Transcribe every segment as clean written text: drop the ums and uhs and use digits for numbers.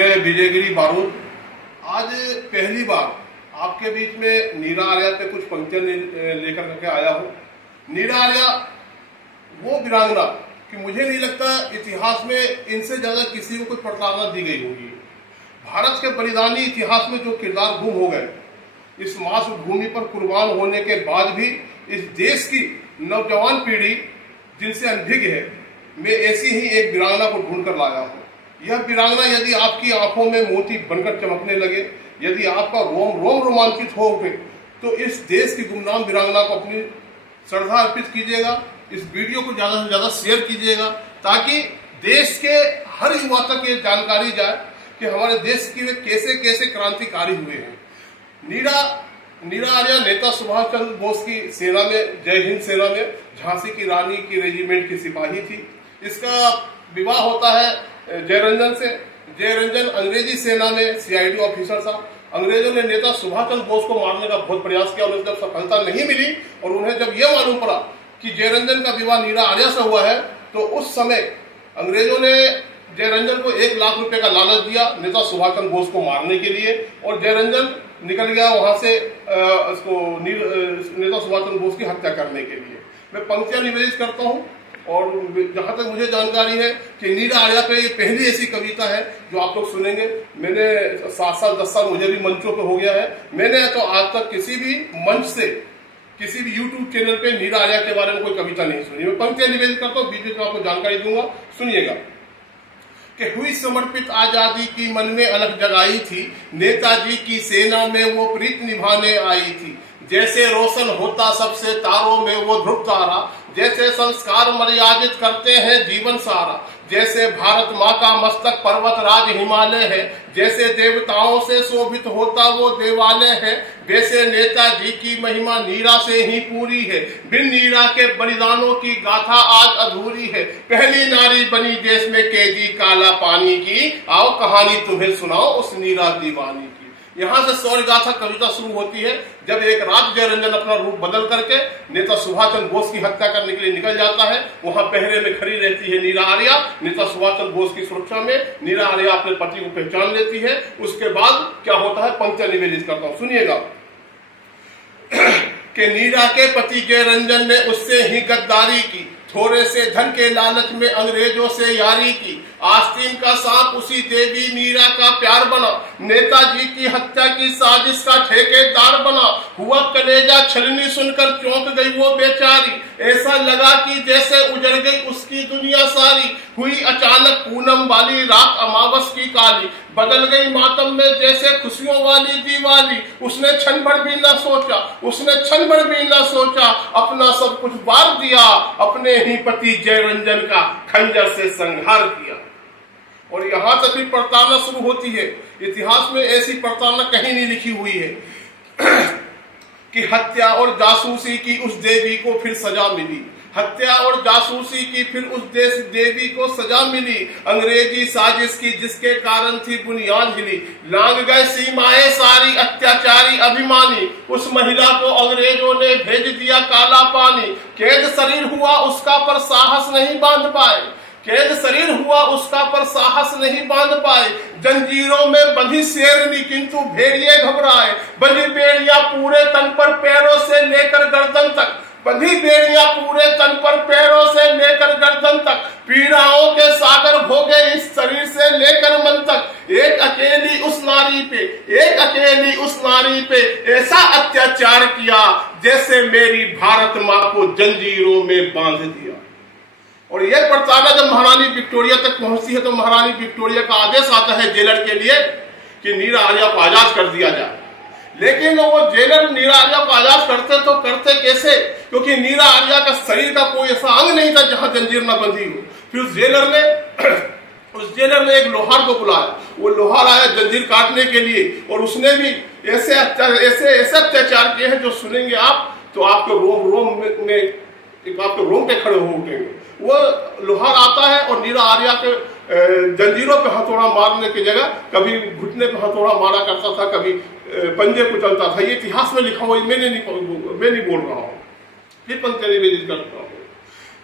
जय विजयगिरी बारूद। आज पहली बार आपके बीच में नीरा आर्या पे कुछ पंक्तियां लेकर करके आया हूँ। नीरा आर्या वो वीरांगना कि मुझे नहीं लगता इतिहास में इनसे ज्यादा किसी को कोई प्रताड़ना दी गई होगी। भारत के बलिदानी इतिहास में जो किरदार गुम हो गए, इस मातृभूमि पर कुर्बान होने के बाद भी इस देश की नौजवान पीढ़ी जिनसे अनभिज्ञ है, मैं ऐसी ही एक वीरांगना को ढूंढ कर लाया हूँ। यह वीरांगना यदि आपकी आंखों में मोती बनकर चमकने लगे, यदि आपका रोम रोम रोमांचित हो उठे, तो इस देश की गुमनाम वीरांगना को अपनी श्रद्धा अर्पित कीजिएगा। इस वीडियो को ज्यादा से ज्यादा शेयर कीजिएगा ताकि देश के हर युवा तक ये जानकारी जाए कि हमारे देश की वे कैसे कैसे क्रांतिकारी हुए हैं। नीरा आर्या नेता सुभाष चंद्र बोस की सेना में, जय हिंद सेना में झांसी की रानी की रेजिमेंट की सिपाही थी। इसका विवाह होता है जयरंजन से। जयरंजन अंग्रेजी सेना में सीआईडी ऑफिसर था। अंग्रेजों ने नेता सुभाष चंद्र बोस को मारने का बहुत प्रयास किया, उन्हें जब सफलता नहीं मिली और उन्हें जब यह मालूम पड़ा कि जयरंजन का विवाह नीरा आर्या से हुआ है, तो उस समय अंग्रेजों ने जयरंजन को 1 लाख रुपए का लालच दिया नेता सुभाष चंद्र बोस को मारने के लिए, और जयरंजन निकल गया वहां से नेता सुभाष चंद्र बोस की हत्या करने के लिए। मैं पंक्तियां निवेदित करता हूं, और जहां तक मुझे जानकारी है कि नीरा आर्या पे ये पहली ऐसी कविता है जो आप लोग सुनेंगे। मैंने 7 साल 10 साल मुझे भी मंचों पे हो गया है, मैंने तो आज तक किसी भी मंच से, किसी भी यूट्यूब चैनल पे नीरा आर्या के बारे में कोई कविता नहीं सुनी। मैं पंक्तियां निवेदित करता हूँ, बीच में आपको जानकारी दूंगा, सुनिएगा। कि हुई समर्पित आजादी की मन में अलख जगाई थी, नेताजी की सेना में वो प्रीत निभाने आई थी। जैसे रोशन होता सबसे तारों में वो ध्रुव तारा, जैसे संस्कार मर्यादित करते हैं जीवन सारा, जैसे भारत माँ का मस्तक पर्वत राज हिमालय है, जैसे देवताओं से शोभित होता वो देवालय है, वैसे नेताजी की महिमा नीरा से ही पूरी है। बिन नीरा के बलिदानों की गाथा आज अधूरी है। पहली नारी बनी देश में कैदी काला पानी की, आओ कहानी तुम्हें सुनाओ उस नीरा दीवानी की। यहाँ से शौर्य गाथा कविता शुरू होती है। जब एक रात जयरंजन अपना रूप बदल करके नेता सुभाष चंद्र बोस की हत्या करने के लिए निकल जाता है, वहां पहरे में खड़ी रहती है नीरा आर्या नेता सुभाष चंद्र बोस की सुरक्षा में। नीरा आर्या अपने पति को पहचान लेती है। उसके बाद क्या होता है, पंक्तियां निवेदित करता हूं, सुनिएगा। कि नीरा के पति जयरंजन ने उससे ही गद्दारी की, थोड़े से धन के लालच में अंग्रेजों से यारी की। आस्तीन का सांप उसी देवी नीरा का प्यार बना, नेताजी की हत्या की साजिश का ठेकेदार बना। हुआ कलेजा छलनी सुनकर चौंक गई वो बेचारी, ऐसा लगा कि जैसे उजड़ गई उसकी दुनिया सारी। हुई अचानक पूनम वाली रात अमावस की काली, बदल गई मातम में जैसे खुशियों वाली दिवाली। उसने क्षण भर भी न सोचा, उसने क्षण भर भी न सोचा, अपना सब कुछ वार दिया, अपने ही पति जयरंजन का खंजर से संहार किया। और यहां तक भी प्रताड़ना शुरू होती है। इतिहास में ऐसी प्रताड़ना कहीं नहीं लिखी हुई है कि हत्या और जासूसी की उस देवी को फिर सजा मिली। हत्या और जासूसी की फिर उस देश देवी को सजा मिली। अंग्रेजी साजिश की जिसके कारण थी बुनियाद हिली। लांग गए सीमाएं सारी अत्याचारी अभिमानी, उस महिला को अंग्रेजों ने भेज दिया काला पानी। कैद शरीर हुआ उसका पर साहस नहीं बांध पाए, कैद शरीर हुआ उसका पर साहस नहीं बांध पाए। जंजीरों में बंधी शेरनी किंतु भेड़िए घबराए। बंधी बेड़ियां पूरे तन पर पैरों से लेकर गर्दन तक, बंधी बेड़ियां पूरे तन पर पैरों से लेकर गर्दन तक। पीड़ाओं के सागर भोगे इस शरीर से लेकर मन तक। एक अकेली उस नारी पे, एक अकेली उस नारी पे ऐसा अत्याचार किया जैसे मेरी भारत माँ को जंजीरों में बांध दिया। और यह प्रताड़ना जब महारानी विक्टोरिया तक पहुंचती है तो महारानी विक्टोरिया का आदेश आता है जेलर के लिए कि नीरा आर्या को आजाद कर दिया जाए। लेकिन वो जेलर नीरा आर्या को आजाद करते तो करते कैसे, क्योंकि नीरा आर्या का शरीर का कोई ऐसा अंग नहीं था जहां जंजीर न बंधी हो। फिर उस जेलर ने एक लोहार को बुलाया। वो लोहार आया जंजीर काटने के लिए, और उसने भी ऐसे अत्याचार किए हैं जो सुनेंगे आप तो आपके रोम पे खड़े हो उठेंगे। वो लोहार आता है और नीरा आर्या के जंजीरों पे हथौड़ा मारने की जगह कभी घुटने पे हथौड़ा मारा करता था, कभी पंजे को चलता था। ये इतिहास में लिखा हुआ, मैं नहीं बोल रहा हूँ। फिर पंक्ति निवेदित करता हूँ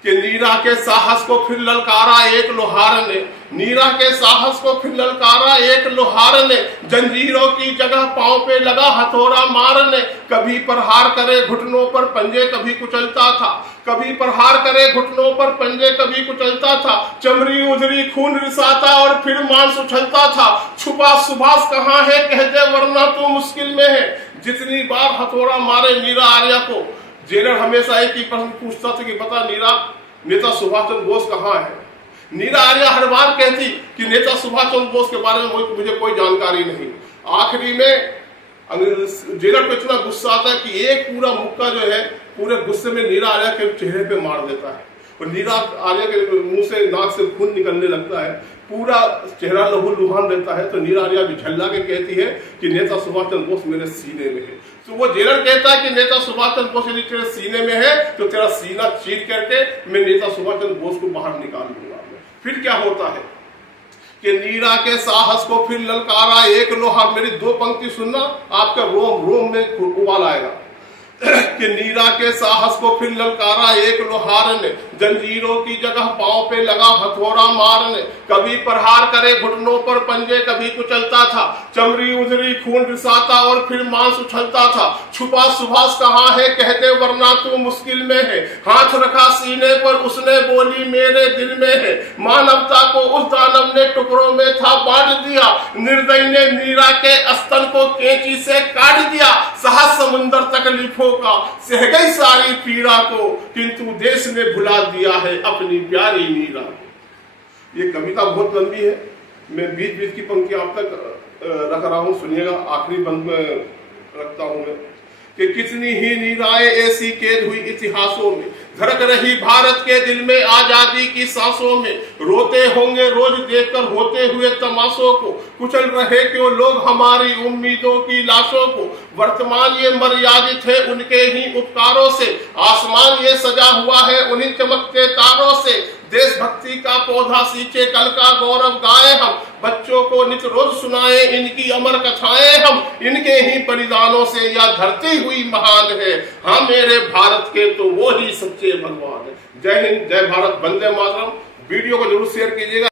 कि नीरा के साहस को फिर ललकारा एक लोहार ने, नीरा के साहस को फिर ललकारा एक लोहार ने, जंजीरों की जगह पांव पे लगा हथौड़ा मारने। कभी प्रहार करे घुटनों पर पंजे कभी कुचलता था, कभी प्रहार करे घुटनों पर पंजे कभी कुचलता था। चमड़ी उधरी खून रिसाता और फिर मांस उछलता था। छुपा सुभाष कहाँ है कह दे वरना तू मुश्किल में है। जितनी बार हथौड़ा मारे नीरा आर्या को, जेलर हमेशा एक ही प्रश्न पूछता था कि बता नीरा, नेता सुभाष चंद्र बोस कहाँ है। नीरा आर्या हर बार कहती कि नेता सुभाष चंद्र बोस के बारे में मुझे कोई जानकारी नहीं। आखिरी में जेलर को इतना गुस्सा आता है कि एक पूरा मुक्का जो है पूरे गुस्से में नीरा आर्या के चेहरे पे मार देता है और नीरा आर्या के मुंह से नाक से खून निकलने लगता है, पूरा चेहरा लहूलुहान रहता है। तो नीरा आर्या भी झल्ला के कहती है कि नेता सुभाष चंद्र बोस मेरे सीने में है। तो वो जेलर कहता है कि नेता सुभाष चंद्र बोस यदि तेरे सीने में है तो तेरा सीना चीर करके मैं नेता सुभाष चंद्र बोस को बाहर निकाल लूंगा। फिर क्या होता है कि नीरा के साहस को फिर ललकारा एक लोहार। मेरी दो पंक्ति सुनना, आपका रोम रोम में उबाल आएगा कि नीरा के साहस को फिर ललकारा एक लोहार ने, जंजीरों की जगह पांव पे लगा हथौड़ा मारने। कभी प्रहार करे घुटनों पर पंजे कभी कुचलता था। चमड़ी उधरी खून रिसाता और फिर मांस उछलता था। छुपा सुभाष कहाँ है कहते वरना तू मुश्किल में है। हाथ रखा सीने पर उसने बोली मेरे दिल में है। मानवता को उस दानव ने टुकड़ों में था बांट दिया। निर्दयी ने नीरा के स्तन को कैंची से काट दिया। साहस समुंदर तकलीफों का सह गई सारी पीड़ा को, किंतु देश ने भुला दिया है अपनी प्यारी नीरा। ये कविता बहुत लंबी है, मैं बीच बीच की पंक्ति आप तक रख रहा हूं, सुनिएगा। आखिरी बंद में रखता हूं मैं कि कितनी ही नीराएं ऐसी कैद हुई इतिहासों में, धड़क रही भारत के दिल में आजादी की सांसों में। रोते होंगे रोज देखकर होते हुए तमाशों को, कुचल रहे क्यों लोग हमारी उम्मीदों की लाशों को। वर्तमान ये मर्यादित है उनके ही उपकारों से, आसमान ये सजा हुआ है उन्हीं चमकते तारों से। देशभक्ति का पौधा सींचे कल का गौरव गाए हम, बच्चों को नित रोज सुनाए इनकी अमर कथाएं हम। इनके ही बलिदानों से यह धरती हुई महान है, हाँ मेरे भारत के तो वो ही सच्चे भगवान है। जय हिंद, जय भारत, वंदे मातरम। वीडियो को जरूर शेयर कीजिएगा।